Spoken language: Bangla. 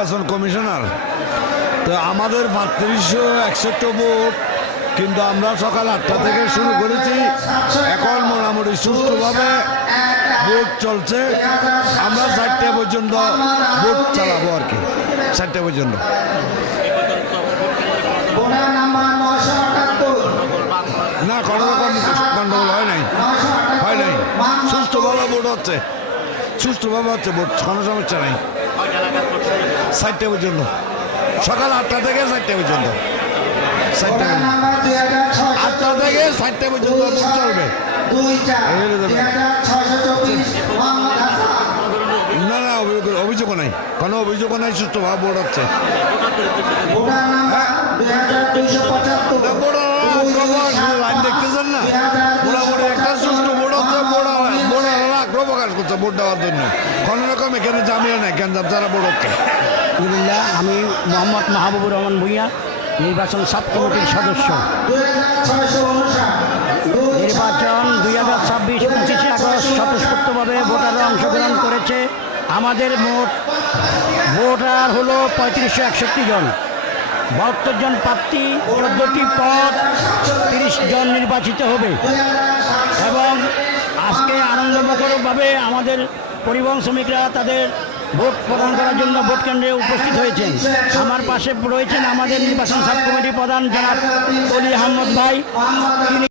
নির্বাচন কমিশনার। তো আমাদের ৩২৬১ ভোট, কিন্তু আমরা সকাল ৮টা থেকে শুরু করেছি, এখন মোটামুটি সুষ্ঠুভাবে ভোট চলছে। আমরা ৪টা পর্যন্ত ভোট চালাবো আর কি, ৪টা পর্যন্ত। না, কোনো রকম গন্ডগোল হয় নাই, সুষ্ঠুভাবে ভোট হচ্ছে, ভোট, কোনো সমস্যা নাই। ৪টা পর্যন্ত, সকাল ৮টা থেকে 4টা পর্যন্ত, 8টা থেকে 4টা পর্যন্ত ভোট চলবে। না না, অভিযোগও নাই, কোনো অভিযোগও নাই, সুষ্ঠুভাবে ভোট হচ্ছে। লাইন দেখতেছেন না, মোটামুটি একটা সুষ্ঠু ভোট হচ্ছে। ভোটাররা আগ্রহ প্রকাশ করছে ভোট দেওয়ার জন্য, কোনো রকম এখানে জামিয়া নাই, গ্যাঞ্জাম ছাড়া ভোট হচ্ছে। আলহামদুলিল্লাহ, আমি মোহাম্মদ মাহবুবুর রহমান ভূঁইয়া, নির্বাচন সাব কমিটির সদস্য। নির্বাচন 2026 25শে আগস্ট স্বতঃস্ফূর্তভাবে ভোটাররা অংশগ্রহণ করেছে। আমাদের মোট ভোটার হলো 3561 জন, 72 জন প্রার্থী, 14টি পদ, 30 জন নির্বাচিত হবে। এবং আজকে আনন্দমুখরভাবে আমাদের পরিবহন শ্রমিকরা তাদের ভোট প্রদান করার জন্য ভোট কেন্দ্রে উপস্থিত হয়েছেন। আমার পাশে রয়েছেন আমাদের নির্বাচন সাব কমিটি প্রধান জনাব অলি আহমদ ভাই। তিনি